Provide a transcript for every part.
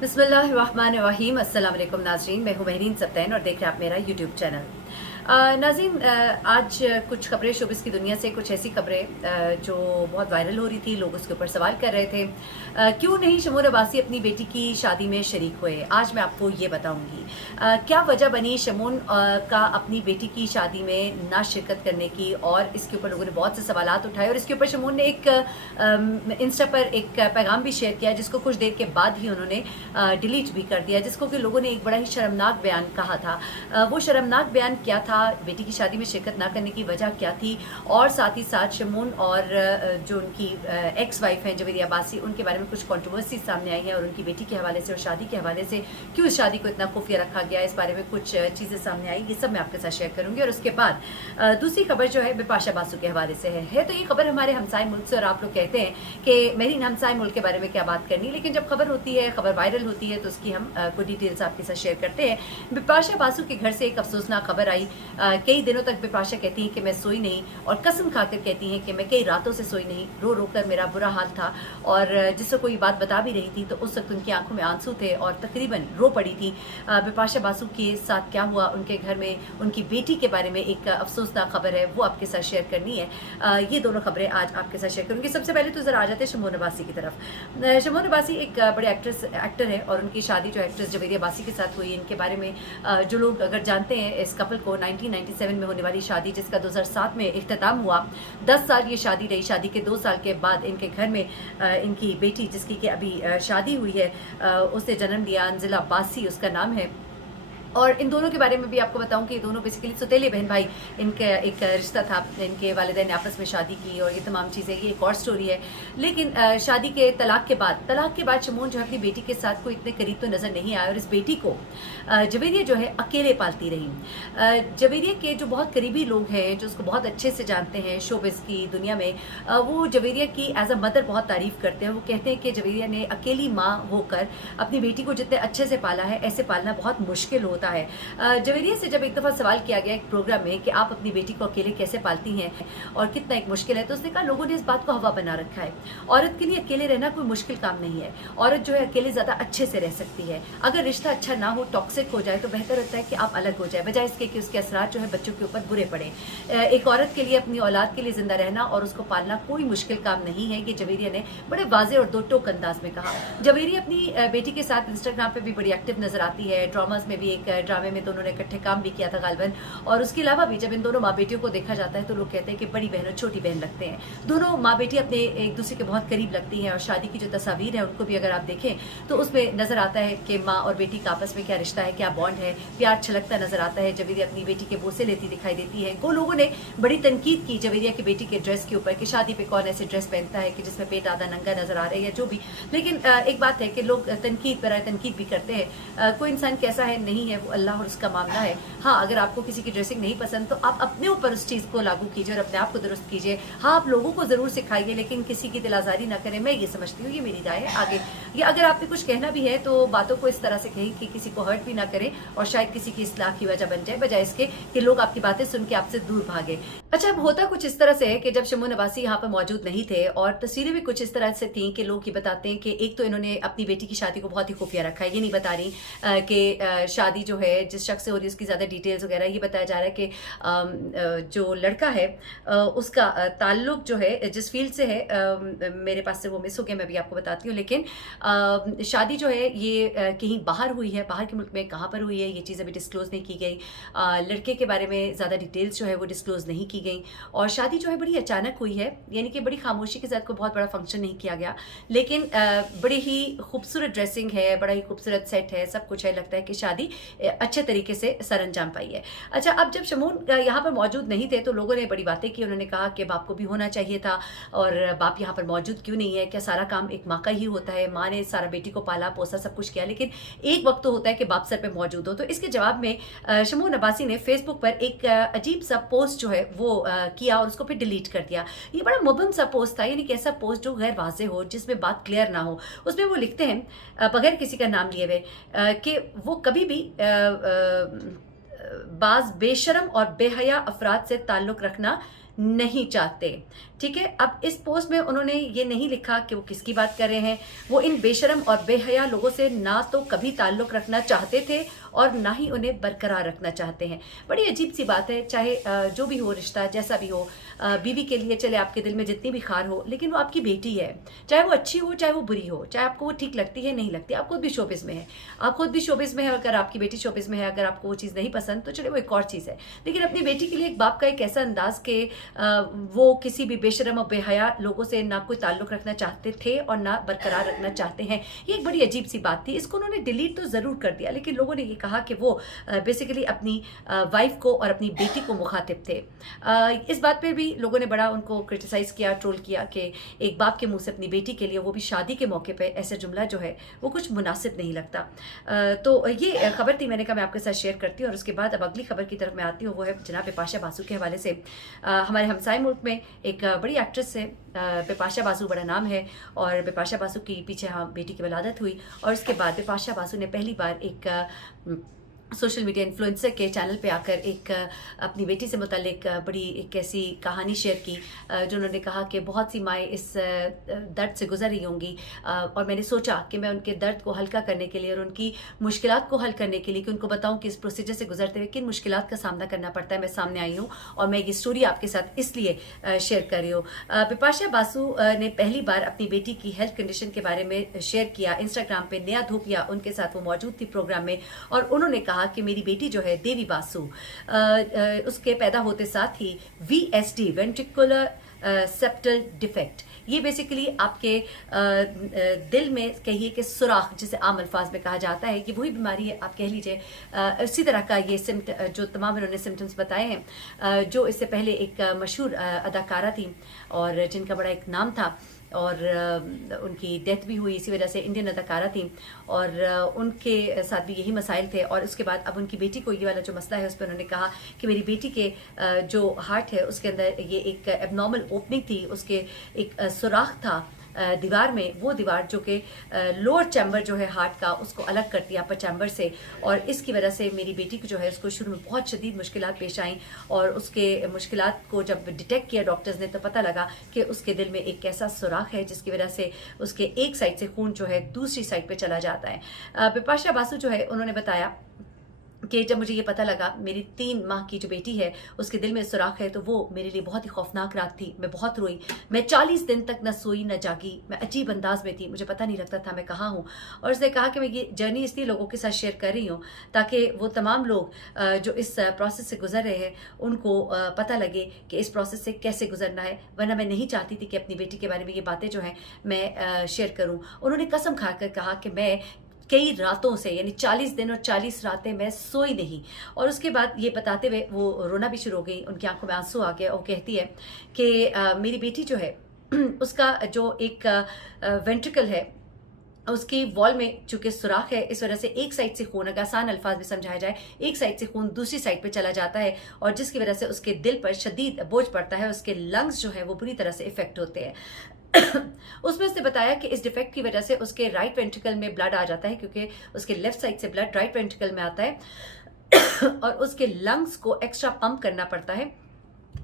बिस्मिल्लाहिर्रहमानिर्रहीम। अस्सलाम वालेकुम नाज़रीन, मैं हूँ महरीन सब्तैन और देख रहे हैं आप मेरा यूट्यूब चैनल। नाज़रीन, आज कुछ खबरें शोबिस की दुनिया से, कुछ ऐसी खबरें जो बहुत वायरल हो रही थी, लोग उसके ऊपर सवाल कर रहे थे। क्यों नहीं शमून अब्बासी अपनी बेटी की शादी में शरीक हुए, आज मैं आपको ये बताऊंगी। क्या वजह बनी शमून का अपनी बेटी की शादी में ना शिरकत करने की, और इसके ऊपर लोगों ने बहुत से सवालात उठाए और इसके ऊपर शमून ने एक इंस्टा पर एक पैगाम भी शेयर किया, जिसको कुछ देर के बाद ही उन्होंने डिलीट भी कर दिया, जिसको कि लोगों ने एक बड़ा ही शर्मनाक बयान कहा था। वो शर्मनाक बयान क्या था, बेटी की शादी में शिरकत ना करने की वजह क्या थी, और साथ ही साथ शमून और जो उनकी एक्स वाइफ हैं जवेरिया अब्बासी, उनके बारे में कुछ कंट्रोवर्सी सामने आई है, और उनकी बेटी के हवाले से और शादी के हवाले से क्यों इस शादी को इतना खुफिया रखा गया, इस बारे में कुछ चीज़ें सामने आई। ये सब मैं आपके साथ शेयर करूंगी। और उसके बाद दूसरी खबर जो है बिपाशा बासु के हवाले से है तो ये खबर हमारे हमसाय मुल्क से, और आप लोग कहते हैं कि मेरी हमसाय मुल्क के बारे में क्या बात करनी, लेकिन जब खबर होती है, खबर वायरल होती है, तो उसकी हम कुछ डिटेल्स आपके साथ शेयर करते हैं। बिपाशा बासु के घर से एक अफसोसनाक खबर आई। कई दिनों तक बिपाशा कहती हैं कि मैं सोई नहीं, और कसम खाकर कहती हैं कि मैं कई रातों से सोई नहीं, रो रो कर मेरा बुरा हाल था, और जिससे कोई बात बता भी रही थी तो उस वक्त उनकी आंखों में आंसू थे और तकरीबन रो पड़ी थी। बिपाशा बासु के साथ क्या हुआ, उनके घर में उनकी बेटी के बारे में एक अफसोसनाक खबर है, वो आपके साथ शेयर करनी है। ये दोनों खबरें आज आपके साथ शेयर करूँगी। सबसे पहले तो ज़रा आ जाते हैं शमून अब्बासी की तरफ। शमून अब्बासी एक बड़े एक्टर है, और उनकी शादी जो एक्ट्रेस जवेरिया अब्बासी के साथ हुई, इनके बारे में जो लोग अगर जानते हैं इस कपल को, 1997 में होने वाली शादी जिसका 2007 में इख्तिताम हुआ, 10 साल ये शादी रही। शादी के 2 साल के बाद इनके घर में इनकी बेटी, जिसकी कि अभी शादी हुई है, उसने जन्म लिया। अंजिला अब्बासी उसका नाम है। और इन दोनों के बारे में भी आपको बताऊं कि ये दोनों बेसिकली सौतेले बहन भाई, इनका एक रिश्ता था, इनके वालिदैन ने आपस में शादी की, और ये तमाम चीज़ें, ये एक और स्टोरी है। लेकिन शादी के तलाक के बाद शमून जो है अपनी बेटी के साथ कोई इतने करीब तो नज़र नहीं आया, और इस बेटी को जवेरिया जो है अकेले पालती रही। जवेरिया के जो बहुत करीबी लोग हैं, जो उसको बहुत अच्छे से जानते हैं शोबिस की दुनिया में, वो जवेरिया की एज अ मदर बहुत तारीफ़ करते हैं। वो कहते हैं कि जवेरिया ने अकेली माँ होकर अपनी बेटी को जितने अच्छे से पाला है, ऐसे पालना बहुत मुश्किल होता है। जवेरिया से जब एक दफ़ा सवाल किया गया एक प्रोग्राम में कि आप अपनी बेटी को अकेले कैसे पालती हैं और कितना एक मुश्किल है, तो उसने कहा लोगों ने इस बात को हवा बना रखा है। औरत के लिए अकेले रहना कोई मुश्किल काम नहीं है। औरत जो है अकेले ज़्यादा अच्छे से रह सकती है। अगर रिश्ता अच्छा ना हो, टॉक्सिक हो जाए, तो बेहतर होता है कि आप अलग हो जाए, बजाय इसके कि उसके असरात जो है बच्चों के ऊपर बुरे पड़े। एक औरत के लिए अपनी औलाद के लिए ज़िंदा रहना और उसको पालना कोई मुश्किल काम नहीं है। ये जवेरिया ने बड़े वाज़े और दो टोक अंदाज में कहा। जवेरिया अपनी बेटी के साथ इंस्टाग्राम पर भी बड़ी एक्टिव नजर आती है। ड्रामास में भी, एक ड्रामे में दोनों ने इकट्ठे काम भी किया था गालबन। और उसके अलावा भी जब इन दोनों माँ बेटियों को देखा जाता है तो लोग कहते हैं कि बड़ी बहन और छोटी बहन लगते हैं। दोनों माँ बेटी अपने एक दूसरे के बहुत करीब लगती हैं, और शादी की जो तस्वीर है उनको भी अगर आप देखें तो उसमें नजर आता है कि माँ और बेटी का आपस में क्या रिश्ता है, क्या बॉन्ड है, प्यार छलकता नजर आता है। जवेरिया अपनी बेटी के बोसे लेती दिखाई देती है। को लोगों ने बड़ी तनकीद की जवेरिया की बेटी के ड्रेस के ऊपर कि शादी पे कौन ऐसे ड्रेस पहनता है कि जिसमें पेट आधा नंगा नजर आ रहा है, या जो भी। लेकिन एक बात है कि लोग तनकीद पर तनकीद भी करते हैं। कोई इंसान कैसा है नहीं है वो अल्लाह और उसका मामला है। हाँ, अगर आपको किसी की ड्रेसिंग नहीं पसंद तो आप अपने ऊपर उस चीज़ को लागू कीजिए और अपने आप को दुरुस्त कीजिए। हाँ, आप लोगों को ज़रूर सिखाइए, लेकिन किसी की दिल आज़ारी ना करें। मैं ये समझती हूँ, ये मेरी राय है। आगे ये अगर आपने कुछ कहना भी है तो बातों को इस तरह से कहें कि किसी को हर्ट भी ना करें, और शायद किसी की इस्लाह की वजह बन जाए, बजाय इसके कि लोग आपकी बातें सुन के आपसे दूर भागे। अच्छा, अब होता कुछ इस तरह से है कि जब शमून अब्बासी यहाँ पर मौजूद नहीं थे, और तस्वीरें भी कुछ इस तरह से थी कि लोग ये बताते हैं कि एक तो इन्होंने अपनी बेटी की शादी को बहुत ही खुफिया रखा है। ये नहीं बता रही कि शादी जो है जिस शख्स से हो रही है उसकी ज़्यादा डिटेल्स वगैरह। ये बताया जा रहा है कि जो लड़का है उसका ताल्लुक जो है जिस फील्ड से है, मेरे पास से वो मिस हो गया, मैं भी आपको बताती हूँ। लेकिन शादी जो है ये कहीं बाहर हुई है, बाहर के मुल्क में कहाँ पर हुई है ये चीज़ अभी डिस्क्लोज़ नहीं की गई। लड़के के बारे में ज़्यादा डिटेल्स जो है वो डिस्क्लोज़ नहीं की गई, और शादी जो है बड़ी अचानक हुई है, यानी कि बड़ी खामोशी के साथ कोई बहुत बड़ा फंक्शन नहीं किया गया। लेकिन बड़ी ही खूबसूरत ड्रेसिंग है, बड़ा ही खूबसूरत सेट है, सब कुछ है। लगता है कि शादी अच्छे तरीके से सरंजाम पाई है। अच्छा, अब जब शमून यहाँ पर मौजूद नहीं थे तो लोगों ने बड़ी बातें की। उन्होंने कहा कि बाप को भी होना चाहिए था, और बाप यहाँ पर मौजूद क्यों नहीं है, क्या सारा काम एक माँ का ही होता है, माँ ने सारा बेटी को पाला पोसा सब कुछ किया, लेकिन एक वक्त तो होता है कि बाप सर पे मौजूद हो। तो इसके जवाब में शमून अब्बासी ने फेसबुक पर एक अजीब सा पोस्ट जो है वो किया, और उसको फिर डिलीट कर दिया। ये बड़ा मुबहम सा पोस्ट था, यानी कि ऐसा पोस्ट जो गैर वाज़े हो, जिसमें बात क्लियर ना हो। उसमें वो लिखते हैं बगैर किसी का नाम लिए हुए कि वो कभी भी बाज बेशरम और बेहया अफराद से ताल्लुक़ रखना नहीं चाहते। ठीक है। अब इस पोस्ट में उन्होंने ये नहीं लिखा कि वो किसकी बात कर रहे हैं। वो इन बेशरम और बेहया लोगों से ना तो कभी ताल्लुक़ रखना चाहते थे और ना ही उन्हें बरकरार रखना चाहते हैं। बड़ी अजीब सी बात है, चाहे जो भी हो रिश्ता, जैसा भी हो, बीवी के लिए चले आपके दिल में जितनी भी खार हो, लेकिन वो आपकी बेटी है। चाहे वो अच्छी हो, चाहे वो बुरी हो, चाहे आपको वो ठीक लगती है, नहीं लगती। आप खुद भी शोबिज़ में है, आप खुद भी शोबिज़ में है। अगर आपकी बेटी शोबिज़ में है, अगर आपको वो चीज़ नहीं पसंद तो चले वो एक और चीज़ है। लेकिन अपनी बेटी के लिए एक बाप का एक ऐसा अंदाज़ कि वो किसी भी बेशरम और बेहया लोगों से ना कोई ताल्लुक़ रखना चाहते थे और ना बरकरार रखना चाहते हैं, ये एक बड़ी अजीब सी बात थी। इसको उन्होंने डिलीट तो ज़रूर कर दिया, लेकिन लोगों ने ये कहा कि वो बेसिकली अपनी वाइफ को और अपनी बेटी को मुखातिब थे। इस बात पे भी लोगों ने बड़ा उनको क्रिटिसाइज़ किया, ट्रोल किया कि एक बाप के मुंह से अपनी बेटी के लिए, वो भी शादी के मौके पे, ऐसा जुमला जो है वो कुछ मुनासिब नहीं लगता। तो ये खबर थी, मैंने कहा मैं आपके साथ शेयर करती हूँ। और उसके बाद अब अगली खबर की तरफ मैं आती हूँ, वो है जनाब बिपाशा बासु के हवाले से। हमारे हमसाए मुल्क में एक बड़ी एक्ट्रेस है, बिपाशा बासु बड़ा नाम है, और बिपाशा बासु की पीछे हाँ बेटी की वलादत हुई। और उसके बाद बिपाशा बासु ने पहली बार एक सोशल मीडिया इन्फ्लुएंसर के चैनल पे आकर एक अपनी बेटी से मुतालिक बड़ी एक ऐसी कहानी शेयर की, जो उन्होंने कहा कि बहुत सी माएँ इस दर्द से गुजर रही होंगी, और मैंने सोचा कि मैं उनके दर्द को हल्का करने के लिए और उनकी मुश्किलात को हल करने के लिए, कि उनको बताऊं कि इस प्रोसीजर से गुजरते हुए किन मुश्किलात का सामना करना पड़ता है, मैं सामने आई हूँ। और मैं ये स्टोरी आपके साथ इसलिए शेयर कर रही हूँ। बिपाशा बासु ने पहली बार अपनी बेटी की हेल्थ कंडीशन के बारे में शेयर किया इंस्टाग्राम पे। नया धूपिया उनके साथ वो मौजूद थी प्रोग्राम में, और उन्होंने कहा कि मेरी बेटी जो है देवी बासु, उसके पैदा होते साथ ही VSD, वेंट्रिकुलर सेप्टल डिफेक्ट, ये बेसिकली आपके दिल में कहिए कि सुराख, जिसे आम अल्फाज में कहा जाता है, कि वही बीमारी है, आप कह लीजिए। इसी तरह का ये जो तमाम इन्होंने सिम्टम्स बताए हैं, जो इससे पहले एक मशहूर अदाकारा थी और जिनका बड़ा एक नाम था, और उनकी डेथ भी हुई इसी वजह से, इंडियन अदाकारा थी, और उनके साथ भी यही मसाइल थे। और उसके बाद अब उनकी बेटी को ये वाला जो मसला है, उस पर उन्होंने कहा कि मेरी बेटी के जो हार्ट है उसके अंदर ये एक एबनॉर्मल ओपनिंग थी, उसके एक सुराख था दीवार में, वो दीवार जो कि लोअर चैम्बर जो है हार्ट का, उसको अलग करती है अपर चैम्बर से। और इसकी वजह से मेरी बेटी को जो है उसको शुरू में बहुत शदीद मुश्किलात पेश आई, और उसके मुश्किलात को जब डिटेक्ट किया डॉक्टर्स ने, तो पता लगा कि उसके दिल में एक ऐसा सुराख है जिसकी वजह से उसके एक साइड से खून जो है दूसरी साइड पे चला जाता है। बिपाशा बासु जो है, उन्होंने बताया कि जब मुझे ये पता लगा मेरी 3 माह की जो बेटी है उसके दिल में सुराख है, तो वो मेरे लिए बहुत ही खौफनाक रात थी। मैं बहुत रोई, मैं 40 दिन तक न सोई न जागी, मैं अजीब अंदाज में थी, मुझे पता नहीं लगता था मैं कहाँ हूँ। और उसने कहा कि मैं ये जर्नी इसलिए लोगों के साथ शेयर कर रही हूँ ताकि वो तमाम लोग जो इस प्रोसेस से गुजर रहे हैं उनको पता लगे कि इस प्रोसेस से कैसे गुजरना है, वरना मैं नहीं चाहती थी कि अपनी बेटी के बारे में ये बातें जो हैं मैं शेयर करूँ। उन्होंने कसम खाकर कहा कि मैं कई रातों से, यानी 40 दिन और 40 रातें मैं सोई नहीं। और उसके बाद ये बताते हुए वो रोना भी शुरू हो गई, उनकी आंखों में आंसू आ गया। और कहती है कि मेरी बेटी जो है उसका जो एक वेंट्रिकल है, उसकी वॉल में चूंकि सुराख है, इस वजह से एक साइड से खून, अगर आसान अल्फाज में समझाया जाए, एक साइड से खून दूसरी साइड पे चला जाता है, और जिसकी वजह से उसके दिल पर शदीद बोझ पड़ता है, उसके लंग्स जो है वो बुरी तरह से इफेक्ट होते हैं। उसमें उसने बताया कि इस डिफेक्ट की वजह से उसके राइट वेंट्रिकल में ब्लड आ जाता है, क्योंकि उसके लेफ्ट साइड से ब्लड राइट वेंट्रिकल में आता है और उसके लंग्स को एक्स्ट्रा पंप करना पड़ता है,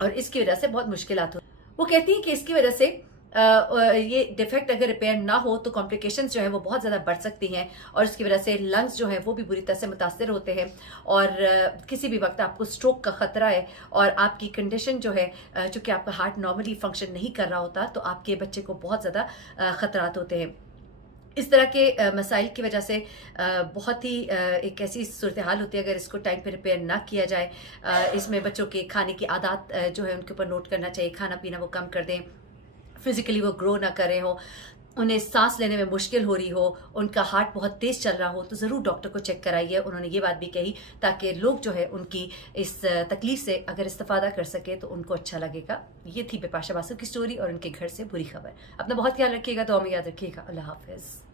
और इसकी वजह से बहुत मुश्किलात होती है। वो कहती हैं कि इसकी वजह से ये डिफेक्ट अगर रिपेयर ना हो तो कॉम्प्लिकेशंस जो है वो बहुत ज़्यादा बढ़ सकती हैं, और इसकी वजह से लंग्स जो है वो भी बुरी तरह से मुतासर होते हैं, और किसी भी वक्त आपको स्ट्रोक का ख़तरा है। और आपकी कंडीशन जो है, चूँकि आपका हार्ट नॉर्मली फंक्शन नहीं कर रहा होता, तो आपके बच्चे को बहुत ज़्यादा ख़तरात होते हैं। इस तरह के मसाइल की वजह से बहुत ही एक ऐसी सूरत हाल होती है अगर इसको टाइम पे रिपेयर ना किया जाए। इसमें बच्चों के खाने की आदत जो है उनके ऊपर नोट करना चाहिए, खाना पीना वो कम कर दें, फिजिकली वो ग्रो ना करे हो, उन्हें सांस लेने में मुश्किल हो रही हो, उनका हार्ट बहुत तेज़ चल रहा हो, तो ज़रूर डॉक्टर को चेक कराइए। उन्होंने ये बात भी कही ताकि लोग जो है उनकी इस तकलीफ से अगर इस्तेफादा कर सके तो उनको अच्छा लगेगा। ये थी बिपाशा बासु की स्टोरी और उनके घर से बुरी खबर। अपना बहुत ख्याल रखिएगा, दुआ में याद रखिएगा। अल्लाह हाफ़िज़।